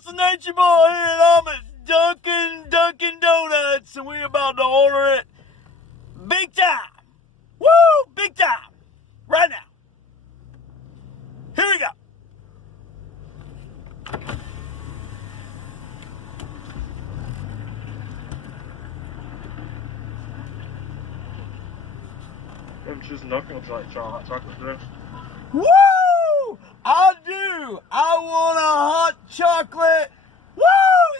it's the Nature Boy here, and I'm at Dunkin Donuts, and we're about to order it big time. Woo! Big time. Right now. Here we go. I'm choosing Dunkin'. Would you like hot chocolate today? Woo! I do. I want a hot chocolate. Woo!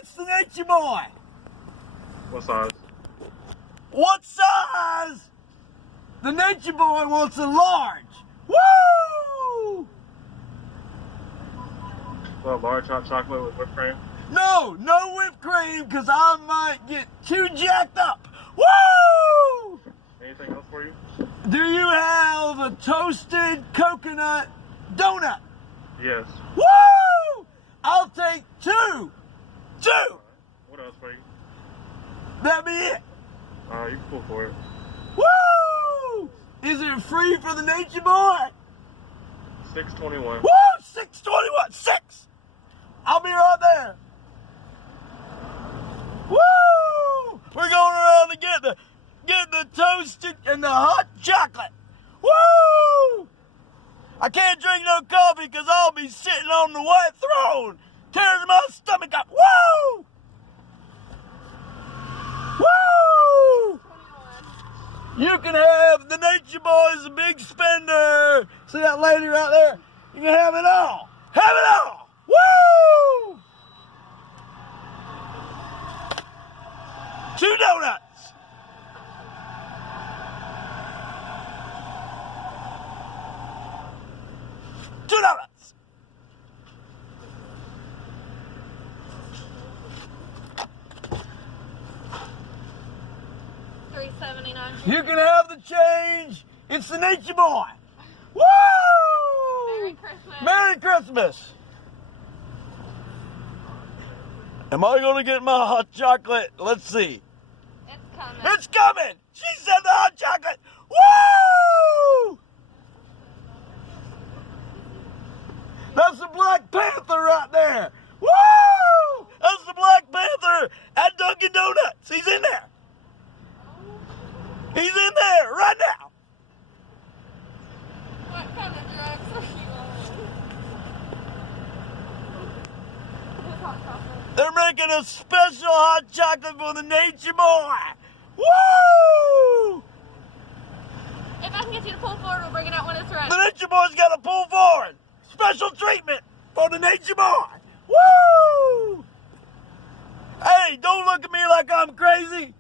It's the Nature Boy. What size? What size? The Nature Boy wants a large. Woo! Well, large hot chocolate with whipped cream. No whipped cream, because I might get too jacked up. Woo! Anything else for you? Do you have a toasted coconut donut? Yes. Woo! I'll take two. What else for you? That'd be it. You can pull for it. Woo! Is it free for the Nature Boy? $6.21. Woo! $6.21. 6. I'll be right there. Woo! We're going around to get the toasted and the hot chocolate. Woo! I can't drink no coffee because I'll be sitting on the white throne, tearing my stomach up. Woo! Woo! You can have the Nature Boy's a big spender. See that lady right there? You can have it all. Have it all. Woo! 2 donuts. $2. $3.79. You can have the change. It's the Nature Boy. Woo! Merry Christmas. Merry Christmas. Am I going to get my hot chocolate? Let's see. It's coming. It's coming. She said the hot chocolate. Woo! That's the Black Panther right there. Woo! That's the Black Panther at Dunkin Donuts. He's in there. He's in there right now. What kind of drugs are you on? This hot chocolate. They're making a special hot chocolate for the Nature Boy. Woo! If I can get you to pull forward, we'll bring it out when it's ready. The Nature Boy's got to pull forward. Special treatment for the Nature Boy. Woo! Hey, don't look at me like I'm crazy.